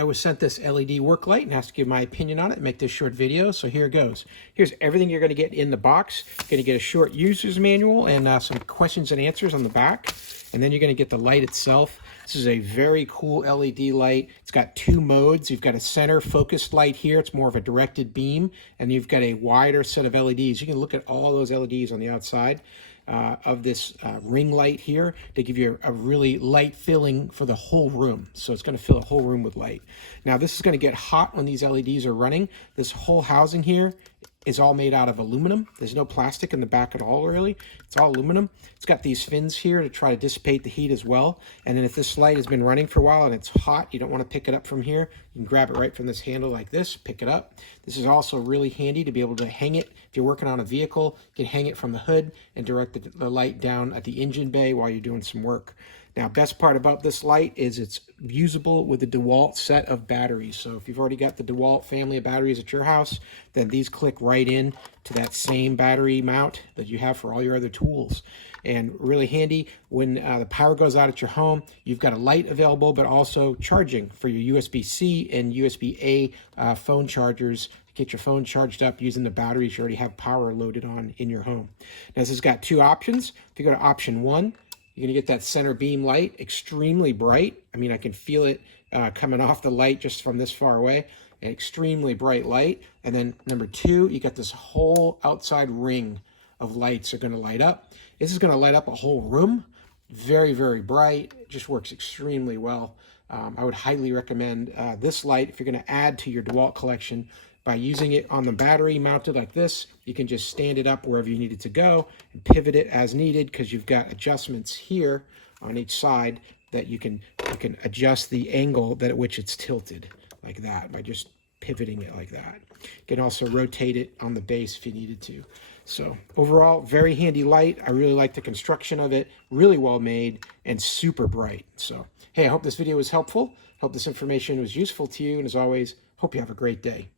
I was sent this LED work light and asked to give my opinion on it and make this short video, so here it goes. Here's everything you're going to get in the box. You're going to get a short user's manual and some questions and answers on the back, and then you're going to get the light itself. This is a very cool LED light. It's got two modes. You've got a center focused light here. It's more of a directed beam, and you've got a wider set of LEDs. You can look at all those LEDs on the outside of this ring light here to give you a really light filling for the whole room. So it's going to fill a whole room with light. Now this is going to get hot when these LEDs are running. This whole housing here is all made out of aluminum. There's no plastic in the back at all, really. It's all aluminum. It's got these fins here to try to dissipate the heat as well. And then if this light has been running for a while and it's hot, you don't want to pick it up from here, you can grab it right from this handle like this, pick it up. This is also really handy to be able to hang it. If you're working on a vehicle, you can hang it from the hood and direct the light down at the engine bay while you're doing some work. Now, best part about this light is it's usable with the DeWalt set of batteries. So if you've already got the DeWalt family of batteries at your house, then these click right in to that same battery mount that you have for all your other tools. And really handy when the power goes out at your home, you've got a light available, but also charging for your USB-C and USB-A phone chargers. Get your phone charged up using the batteries you already have power loaded on in your home. Now, this has got two options. If you go to option 1, you're going to get that center beam light, extremely bright. I mean, I can feel it coming off the light just from this far away. An extremely bright light. And then number 2, you got this whole outside ring of lights are going to light up. This is going to light up a whole room. Very, very bright. It just works extremely well. I would highly recommend this light if you're going to add to your DeWalt collection. By using it on the battery mounted like this, you can just stand it up wherever you need it to go and pivot it as needed, because you've got adjustments here on each side that you can adjust the angle at which it's tilted like that by just pivoting it like that. You can also rotate it on the base if you needed to. So overall, very handy light. I really like the construction of it. Really well made and super bright. So, hey, I hope this video was helpful. Hope this information was useful to you. And as always, hope you have a great day.